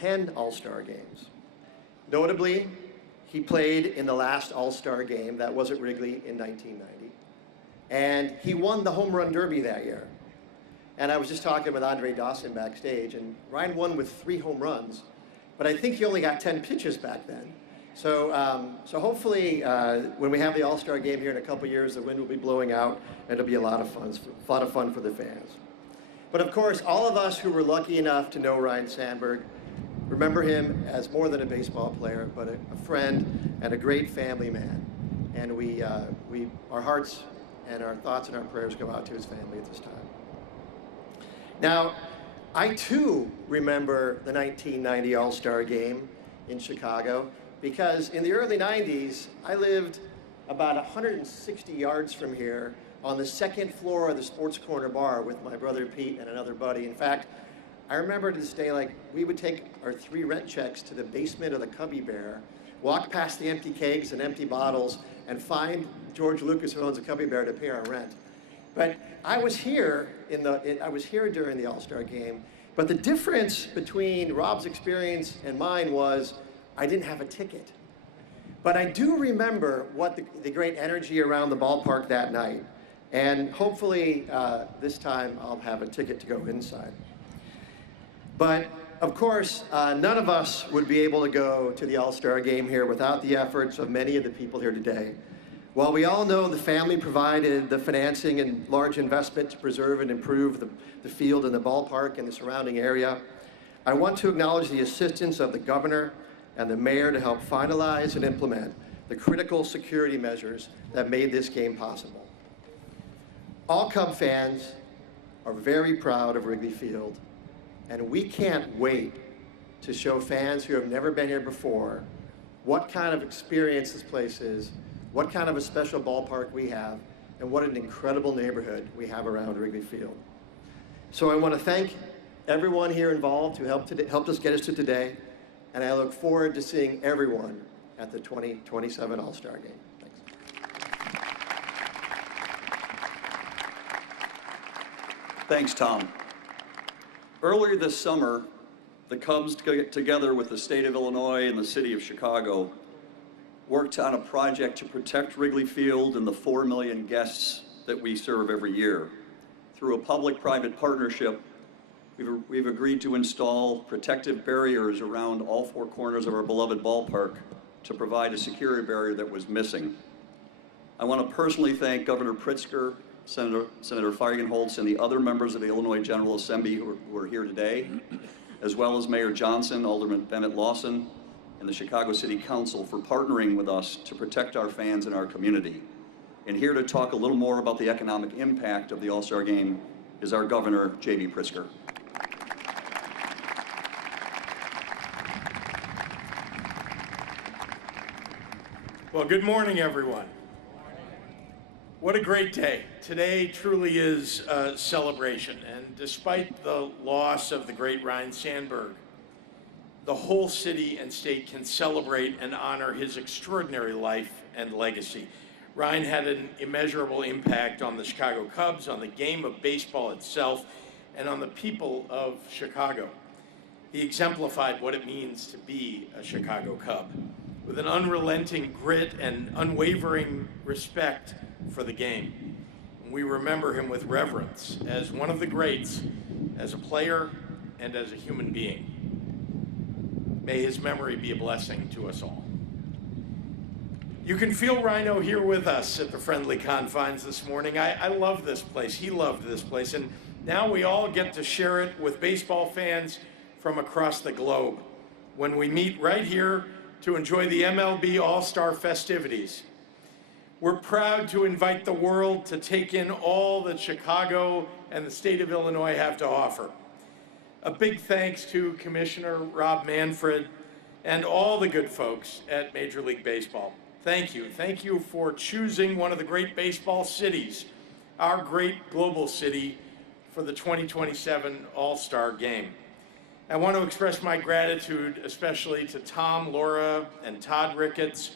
10 All-Star games. Notably, he played in the last All-Star game, that was at Wrigley in 1990, and he won the home run derby that year. And I was just talking with Andre Dawson backstage, and Ryan won with 3 home runs, but I think he only got 10 pitches back then. So hopefully, when we have the All-Star game here in a couple years, the wind will be blowing out, and it'll be a lot of fun for the fans. But of course, all of us who were lucky enough to know Ryne Sandberg remember him as more than a baseball player, but a friend and a great family man. And our hearts and our thoughts and our prayers go out to his family at this time. Now, I too remember the 1990 All-Star Game in Chicago, because in the early 90s, I lived about 160 yards from here on the second floor of the Sports Corner bar with my brother Pete and another buddy. In fact, I remember to this day, like, we would take our 3 rent checks to the basement of the Cubby Bear, walk past the empty kegs and empty bottles, and find George Lucas, who owns a Cubby Bear, to pay our rent. But I was here during the All-Star Game, but the difference between Rob's experience and mine was I didn't have a ticket. But I do remember what the great energy around the ballpark that night. And hopefully this time I'll have a ticket to go inside. But of course, none of us would be able to go to the All-Star Game here without the efforts of many of the people here today. While we all know the family provided the financing and large investment to preserve and improve the field and the ballpark and the surrounding area, I want to acknowledge the assistance of the governor and the mayor to help finalize and implement the critical security measures that made this game possible. All Cub fans are very proud of Wrigley Field, and we can't wait to show fans who have never been here before what kind of experience this place is, what kind of a special ballpark we have, and what an incredible neighborhood we have around Wrigley Field. So I want to thank everyone here involved who helped us get us to today, and I look forward to seeing everyone at the 2027 All-Star Game. Thanks. Thanks, Tom. Earlier this summer, the Cubs, together with the state of Illinois and the city of Chicago, worked on a project to protect Wrigley Field and the 4 million guests that we serve every year. Through a public-private partnership, we've agreed to install protective barriers around all 4 corners of our beloved ballpark to provide a security barrier that was missing. I want to personally thank Governor Pritzker, Senator Feigenholz, and the other members of the Illinois General Assembly who are here today, as well as Mayor Johnson, Alderman Bennett Lawson, and the Chicago City Council for partnering with us to protect our fans and our community. And here to talk a little more about the economic impact of the All-Star Game is our Governor, J.B. Pritzker. Well, good morning, everyone. What a great day. Today truly is a celebration, and despite the loss of the great Ryne Sandberg, the whole city and state can celebrate and honor his extraordinary life and legacy. Ryne had an immeasurable impact on the Chicago Cubs, on the game of baseball itself, and on the people of Chicago. He exemplified what it means to be a Chicago Cub, with an unrelenting grit and unwavering respect for the game. We remember him with reverence as one of the greats, as a player and as a human being. May his memory be a blessing to us all. You can feel Rhino here with us at the friendly confines this morning. I love this place. He loved this place. And now we all get to share it with baseball fans from across the globe when we meet right here to enjoy the MLB All-Star festivities. We're proud to invite the world to take in all that Chicago and the state of Illinois have to offer. A big thanks to Commissioner Rob Manfred and all the good folks at Major League Baseball. Thank you. Thank you for choosing one of the great baseball cities, our great global city, for the 2027 All-Star Game. I want to express my gratitude especially to Tom, Laura, and Todd Ricketts,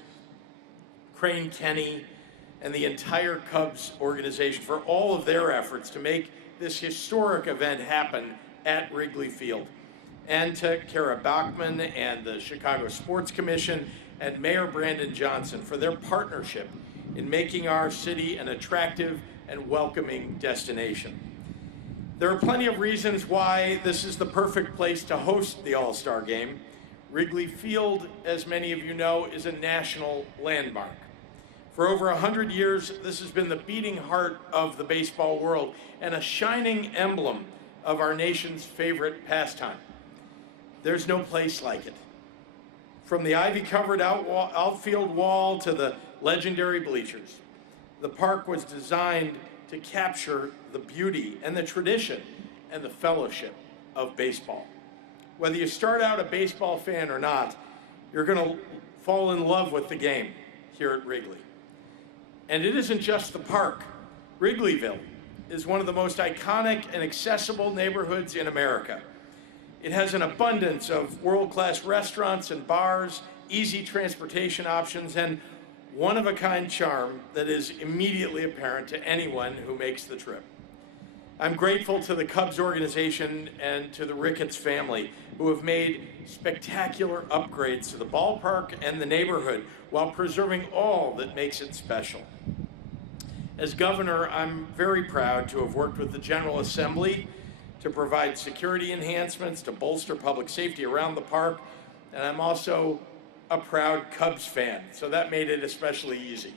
Crane Kenny, and the entire Cubs organization for all of their efforts to make this historic event happen at Wrigley Field. and to Kara Bachman and the Chicago Sports Commission and Mayor Brandon Johnson for their partnership in making our city an attractive and welcoming destination. There are plenty of reasons why this is the perfect place to host the All-Star Game. Wrigley Field, as many of you know, is a national landmark. For over 100 years, this has been the beating heart of the baseball world and a shining emblem of our nation's favorite pastime. There's no place like it. From the ivy-covered outfield wall to the legendary bleachers, the park was designed to capture the beauty and the tradition and the fellowship of baseball. Whether you start out a baseball fan or not, you're going to fall in love with the game here at Wrigley. And it isn't just the park. Wrigleyville is one of the most iconic and accessible neighborhoods in America. It has an abundance of world-class restaurants and bars, easy transportation options, and one-of-a-kind charm that is immediately apparent to anyone who makes the trip. I'm grateful to the Cubs organization and to the Ricketts family who have made spectacular upgrades to the ballpark and the neighborhood while preserving all that makes it special. As governor, I'm very proud to have worked with the General Assembly to provide security enhancements to bolster public safety around the park, and I'm also a proud Cubs fan, so that made it especially easy.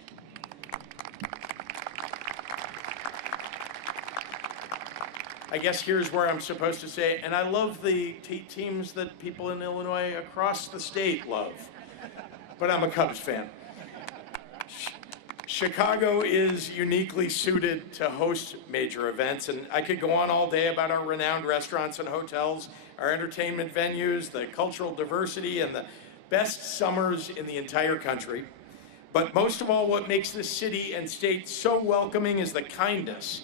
I guess here's where I'm supposed to say, and I love the teams that people in Illinois across the state love, but I'm a Cubs fan. Chicago is uniquely suited to host major events, and I could go on all day about our renowned restaurants and hotels, our entertainment venues, the cultural diversity, and the best summers in the entire country. But most of all, what makes this city and state so welcoming is the kindness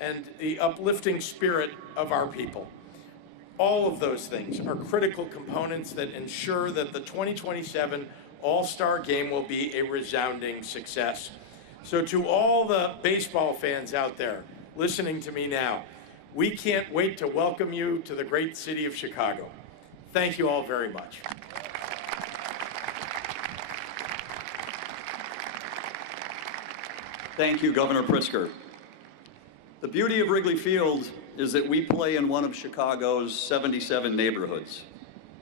and the uplifting spirit of our people. All of those things are critical components that ensure that the 2027 All-Star Game will be a resounding success. So to all the baseball fans out there listening to me now, we can't wait to welcome you to the great city of Chicago. Thank you all very much. Thank you, Governor Pritzker. The beauty of Wrigley Field is that we play in one of Chicago's 77 neighborhoods.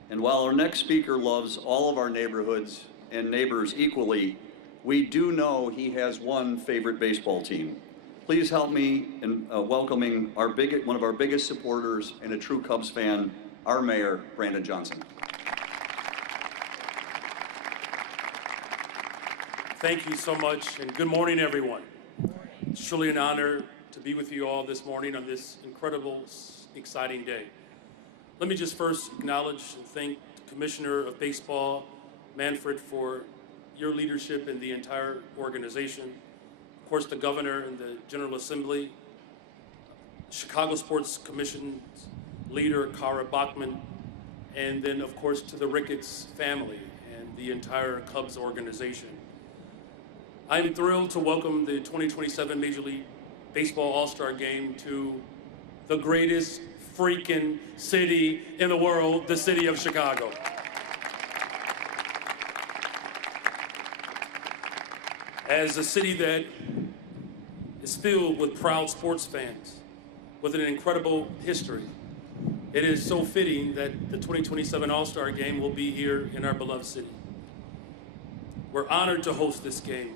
And while our next speaker loves all of our neighborhoods and neighbors equally, we do know he has one favorite baseball team. Please help me in welcoming one of our biggest supporters and a true Cubs fan, our mayor, Brandon Johnson. Thank you so much, and good morning, everyone. It's truly an honor to be with you all this morning on this incredible, exciting day. Let me just first acknowledge and thank the Commissioner of Baseball, Manfred, for your leadership and the entire organization. Of course, the Governor and the General Assembly, Chicago Sports Commission leader, Kara Bachman, and then, of course, to the Ricketts family and the entire Cubs organization. I'm thrilled to welcome the 2027 Major League Baseball All-Star Game to the greatest freaking city in the world, the city of Chicago. As a city that is filled with proud sports fans, with an incredible history, it is so fitting that the 2027 All-Star Game will be here in our beloved city. We're honored to host this game.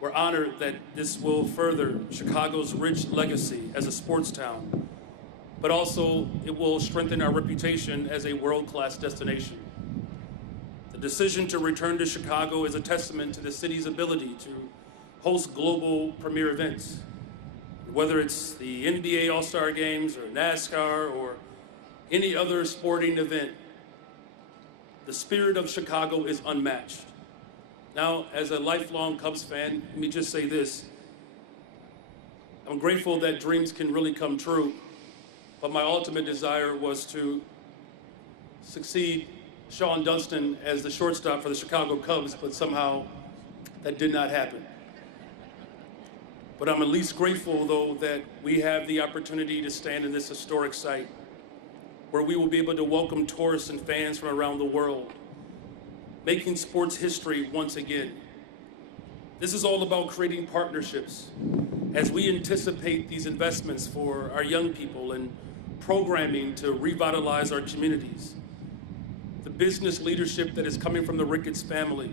We're honored that this will further Chicago's rich legacy as a sports town, but also it will strengthen our reputation as a world-class destination. The decision to return to Chicago is a testament to the city's ability to host global premier events, whether it's the NBA All-Star Games or NASCAR or any other sporting event. The spirit of Chicago is unmatched. Now, as a lifelong Cubs fan, let me just say this. I'm grateful that dreams can really come true, but my ultimate desire was to succeed Sean Dunston as the shortstop for the Chicago Cubs, but somehow that did not happen. But I'm at least grateful, though, that we have the opportunity to stand in this historic site where we will be able to welcome tourists and fans from around the world, making sports history once again. This is all about creating partnerships as we anticipate these investments for our young people and programming to revitalize our communities. The business leadership that is coming from the Ricketts family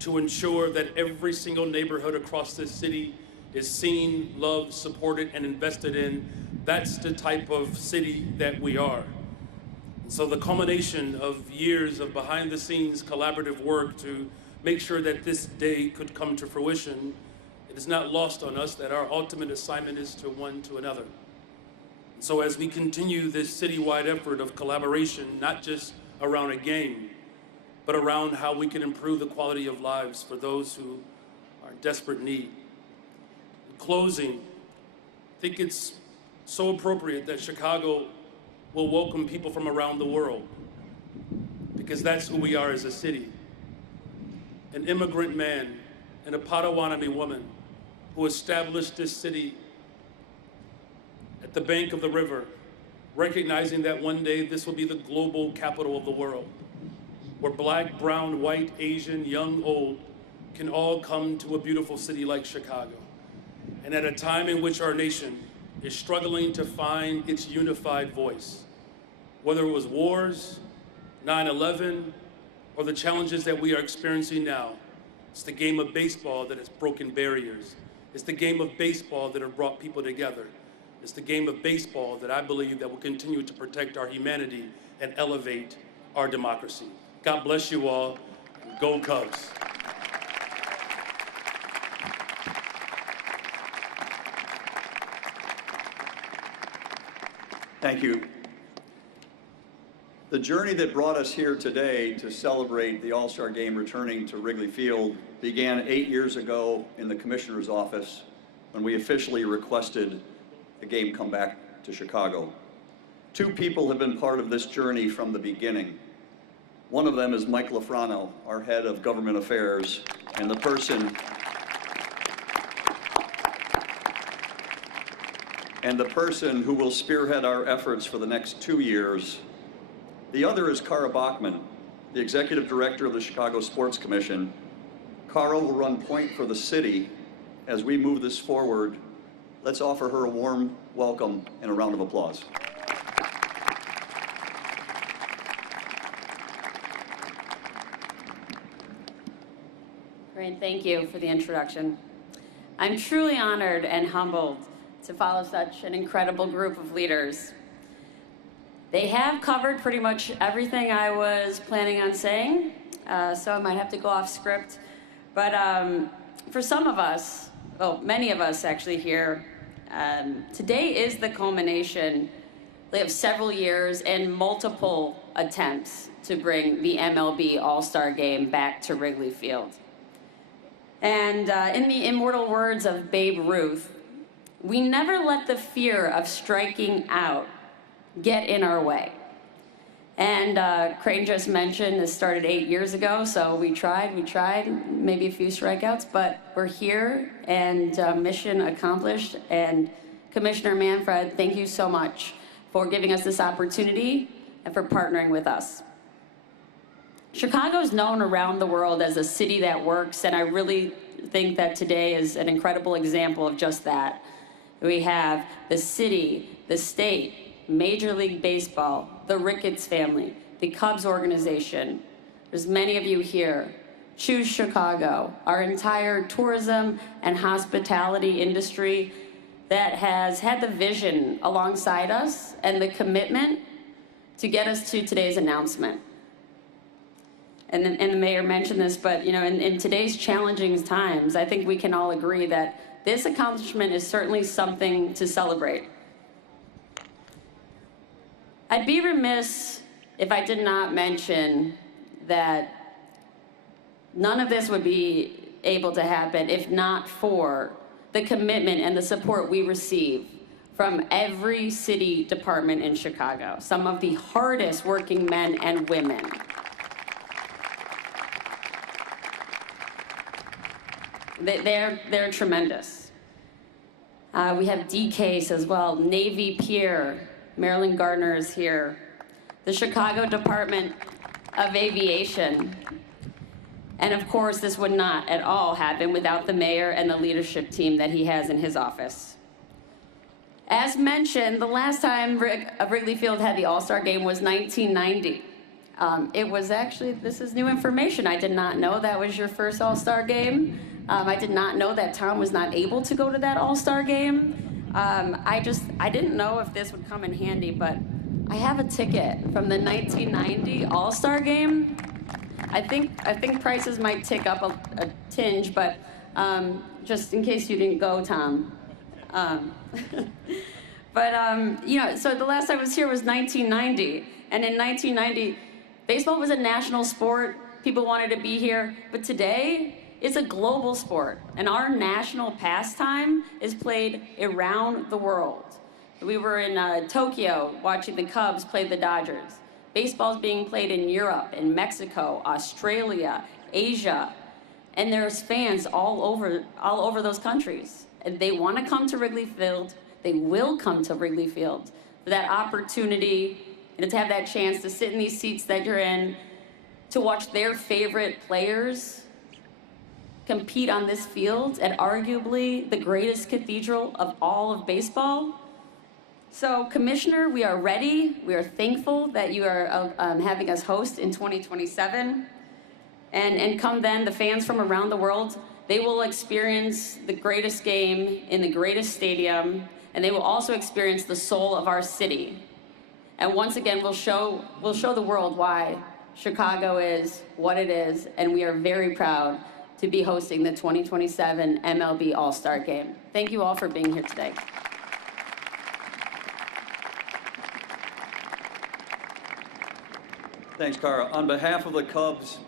to ensure that every single neighborhood across this city is seen, loved, supported, and invested in. That's the type of city that we are. So the culmination of years of behind-the-scenes collaborative work to make sure that this day could come to fruition, it is not lost on us that our ultimate assignment is to one to another. So as we continue this citywide effort of collaboration, not just around a game, but around how we can improve the quality of lives for those who are in desperate need. In closing, I think it's so appropriate that Chicago will welcome people from around the world, because that's who we are as a city. An immigrant man and a Potawatomi woman who established this city at the bank of the river, recognizing that one day this will be the global capital of the world, where black, brown, white, Asian, young, old can all come to a beautiful city like Chicago. And at a time in which our nation is struggling to find its unified voice, whether it was wars, 9/11, or the challenges that we are experiencing now. It's the game of baseball that has broken barriers. It's the game of baseball that have brought people together. It's the game of baseball that I believe that will continue to protect our humanity and elevate our democracy. God bless you all. Go Cubs. Thank you. The journey that brought us here today to celebrate the All-Star Game returning to Wrigley Field began 8 years ago in the Commissioner's office when we officially requested the game come back to Chicago. Two people have been part of this journey from the beginning. One of them is Mike Lafrano, our head of government affairs, and the person who will spearhead our efforts for the next 2 years. The other is Cara Bachman, the executive director of the Chicago Sports Commission. Cara will run point for the city as we move this forward. Let's offer her a warm welcome and a round of applause. Great, thank you for the introduction. I'm truly honored and humbled to follow such an incredible group of leaders. They have covered pretty much everything I was planning on saying, so I might have to go off script. But for some of us, well, many of us actually here, today is the culmination of several years and multiple attempts to bring the MLB All-Star Game back to Wrigley Field. And in the immortal words of Babe Ruth, we never let the fear of striking out get in our way. And Crane just mentioned this started 8 years ago, so we tried, maybe a few strikeouts, but we're here and mission accomplished. And Commissioner Manfred, thank you so much for giving us this opportunity and for partnering with us. Chicago is known around the world as a city that works, and I really think that today is an incredible example of just that. We have the city, the state, Major League Baseball, the Ricketts family, the Cubs organization. There's many of you here. Choose Chicago, our entire tourism and hospitality industry that has had the vision alongside us and the commitment to get us to today's announcement. And the mayor mentioned this, but in today's challenging times, I think we can all agree that this accomplishment is certainly something to celebrate. I'd be remiss if I did not mention that none of this would be able to happen if not for the commitment and the support we receive from every city department in Chicago, some of the hardest working men and women. They're tremendous. We have D-Case as well, Navy Pier, Marilyn Gardner is here. the Chicago Department of Aviation. And of course, this would not at all happen without the mayor and the leadership team that he has in his office. As mentioned, the last time Wrigley Field had the All-Star Game was 1990. It was actually, this is new information. I did not know that was your first All-Star Game. I did not know that Tom was not able to go to that All-Star Game. I didn't know if this would come in handy, but I have a ticket from the 1990 All-Star Game. I think prices might tick up a tinge, but just in case you didn't go, Tom. So the last I was here was 1990, and in 1990, baseball was a national sport. People wanted to be here, but today, it's a global sport, and our national pastime is played around the world. We were in Tokyo watching the Cubs play the Dodgers. Baseball's being played in Europe, in Mexico, Australia, Asia, and there's fans all over those countries. And they want to come to Wrigley Field. They will come to Wrigley Field for that opportunity and to have that chance to sit in these seats that you're in, to watch their favorite players compete on this field at arguably the greatest cathedral of all of baseball. So, Commissioner, we are ready. We are thankful that you are having us host in 2027. And come then, the fans from around the world, they will experience the greatest game in the greatest stadium, and they will also experience the soul of our city. And once again, we'll show the world why Chicago is what it is, and we are very proud to be hosting the 2027 MLB All-Star Game. Thank you all for being here today. Thanks, Cara. On behalf of the Cubs,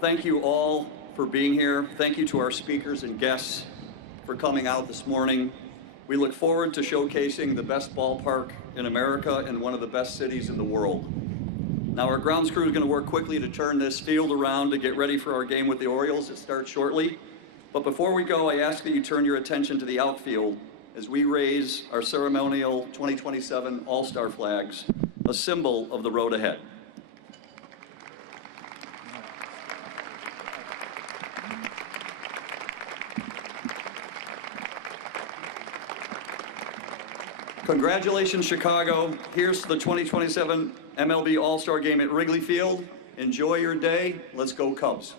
thank you all for being here. Thank you to our speakers and guests for coming out this morning. We look forward to showcasing the best ballpark in America and one of the best cities in the world. Now, our grounds crew is going to work quickly to turn this field around to get ready for our game with the Orioles. It starts shortly. But before we go, I ask that you turn your attention to the outfield as we raise our ceremonial 2027 All-Star flags, a symbol of the road ahead. Congratulations, Chicago. Here's the 2027 MLB All-Star Game at Wrigley Field. Enjoy your day. Let's go Cubs.